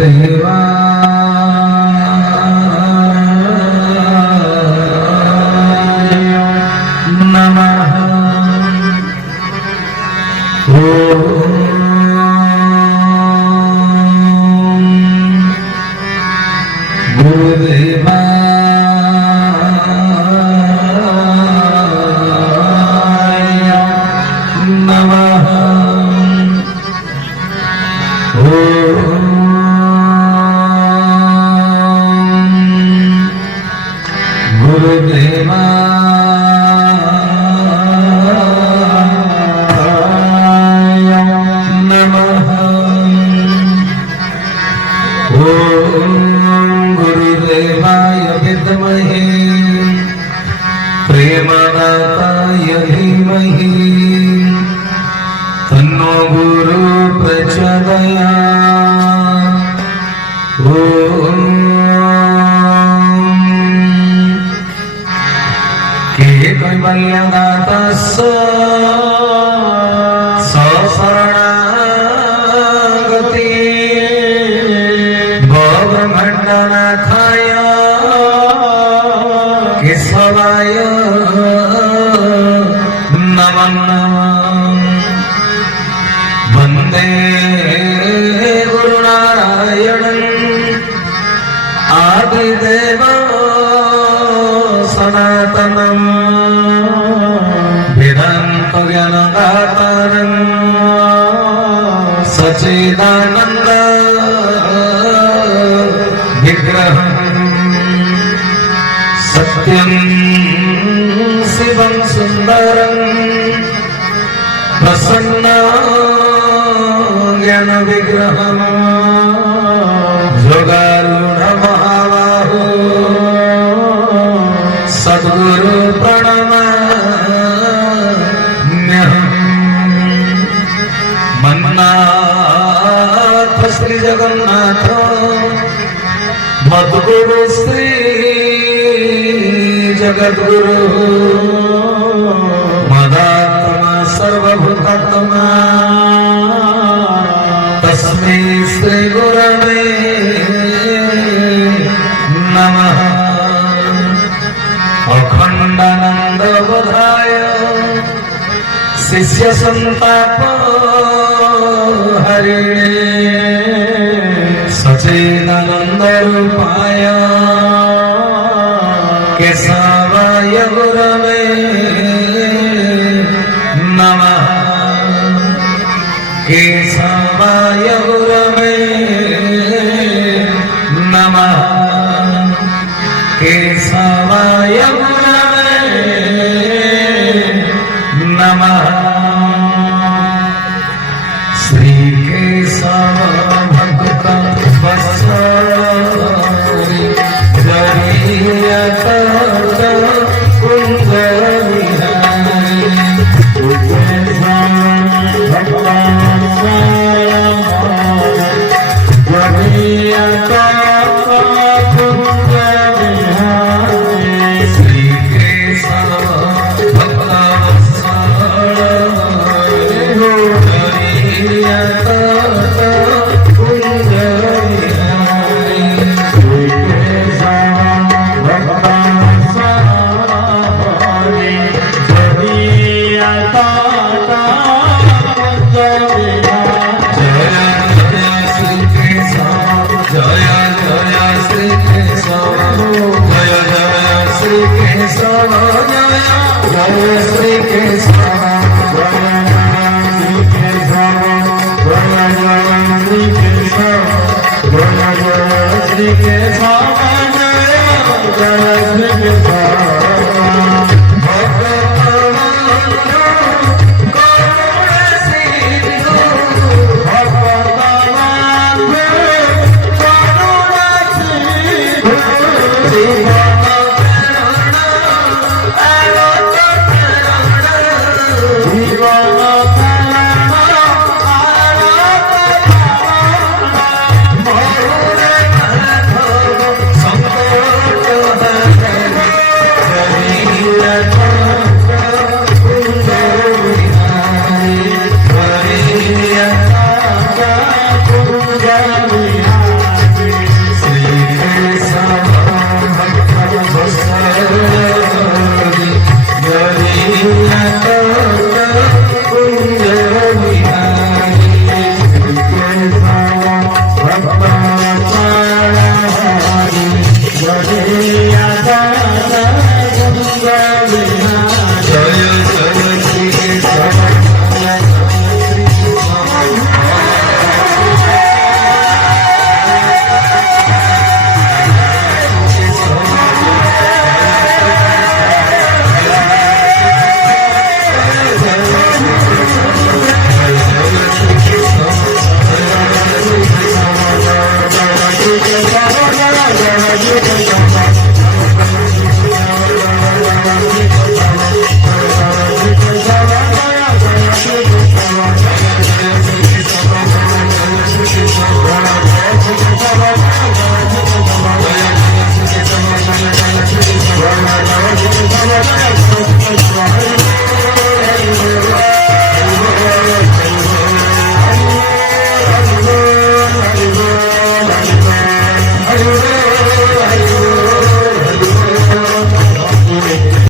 गुरुदेवा नमः। गुरुदेवा नमः। गुरुदेवा नमः। गुरुदेवाय विद्महे प्रेमदाताय धीमहि तन्नो गुरु प्रचोदयात्। कैवल्यदाता शरणागति ब्रह्मण्डनाथाय केशवाय नमो नमः। वन्दे गुरुनारायणं आदिदेवं सनातनं वेदान्तज्ञानदातारं सच्चिदानन्द विग्रहं सत्यं शिवं सुन्दरं प्रसन्न ज्ञान विग्रहं योगारूढ महाबाहो सद्गुरु प्रणमाम्यहम्। मन्नाथ श्री जगन्नाथ मद्गुरु श्री जगद्गुरु मदात्मा सर्वभूतात्मा तस्मै श्री गुरवे नमः। अखंडानंद बोधाय शिष्य संताप हरिणे सच्चिदानंद रूपाय केशवाय गुरवे नमः। केशवाय गुरवे नमः। केशवाय गुरवे नमः। श्री केशव भक्त वत्सली जरियत कुंज गौर